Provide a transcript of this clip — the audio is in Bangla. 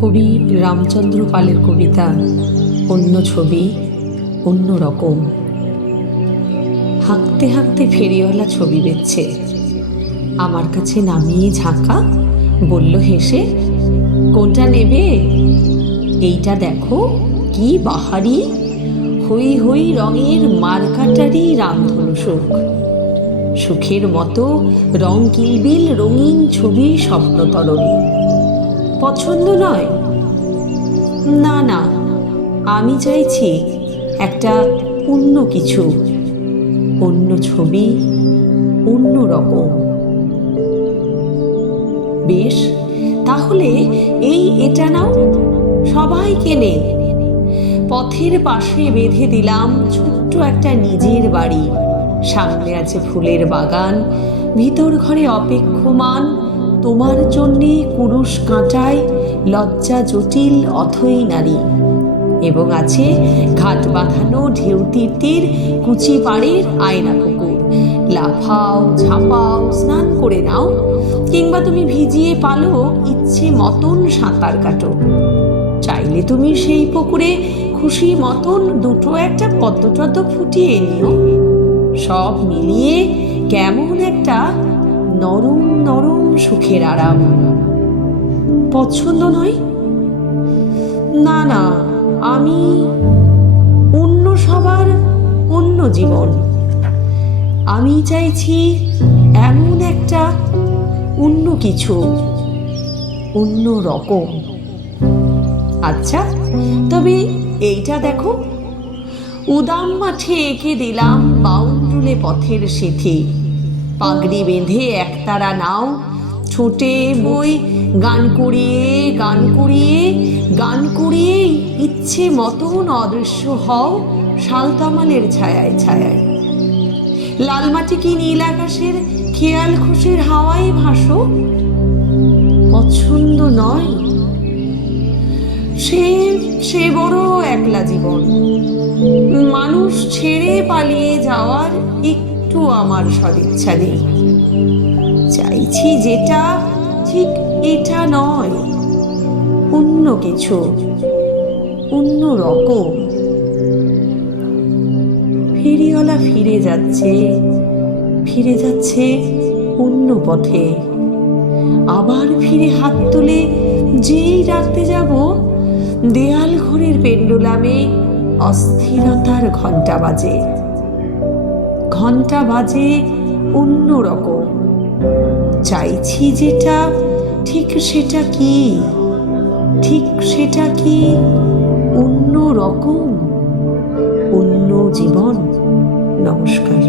কবি রামচন্দ্র পালের কবিতা অন্য ছবি অন্য রকম। হাঁকতে হাঁকতে ফেরিওয়ালা ছবি বেচছে, আমার কাছে নামিয়ে ঝাঁকা বলল হেসে, কোনটা নেবে? এইটা দেখো কি বাহারি, হই হই রঙের মারকাটারি রামধনু সুখ। সুখের মতো রং কিলবিল রঙিন ছবি স্বপ্নতরণ। পছন্দ নয়? না না, আমি চাইছি একটা অন্য কিছু, অন্য ছবি অন্য রকম। বেশ, তাহলে এটা নাও, সবাই কেনে। পথের পাশে বেঁধে দিলাম ছোট্ট একটা নিজের বাড়ি, সামনে আছে ফুলের বাগান, ভিতর ঘরে অপেক্ষমান তোমার জন্যে কুরুশ কাঁটায় লজ্জা জটিল অথৈ নারী, এবং আছে ঘাট বাঁধানো ঢেউ তীর্থের কুচি পাড়ের আয়না পুকুর। লাফাও ঝাঁপাও, স্নান করে নাও, কিংবা তুমি ভিজিয়ে পালো ইচ্ছে মতন সাঁতার কাটো। চাইলে তুমি সেই পুকুরে খুশি মতন দুটো একটা পদ্ম টদ্ম ফুটিয়ে নিও। সব মিলিয়ে কেমন একটা নরম নরম সুখের আরাম। পছন্দ নয়? না না, আমি অন্য সবার অন্য জীবন। আমি চাইছি এমন একটা অন্য কিছু, অন্য রকম। আচ্ছা, তবে এইটা দেখো, উদাম মাঠে এঁকে দিলাম বাউন্ডুলে পথের সেথে, পাগড়ি বেঁধে একতারা নাও, ছোটে বই গান করিয়ে গান করিয়ে গান করিয়ে ইচ্ছে মতন অদৃশ্য হও শালতামালের ছায়ায় ছায়ায়। লালমাটি কি নীল আকাশের খেয়াল খুশির হাওয়ায় ভাসো। পছন্দ নয়? সে বড় একলা জীবন। মানুষ ছেড়ে পালিয়ে যাওয়ার একটু আমার সদিচ্ছা নেই। চাইছি যেটা ঠিক এটা নয়, অন্য কিছু, অন্য রকম। ফেরিওয়ালা ফিরে যাচ্ছে অন্য পথে। আবার ফিরে হাত তুলে যেই ডাকতে যাব, দেয়াল ঘরের পেন্ডুলামে অস্থিরতার ঘন্টা বাজে অন্য রকম। চাইছি যেটা ঠিক সেটা কি অন্য রকম, অন্য জীবন। নমস্কার।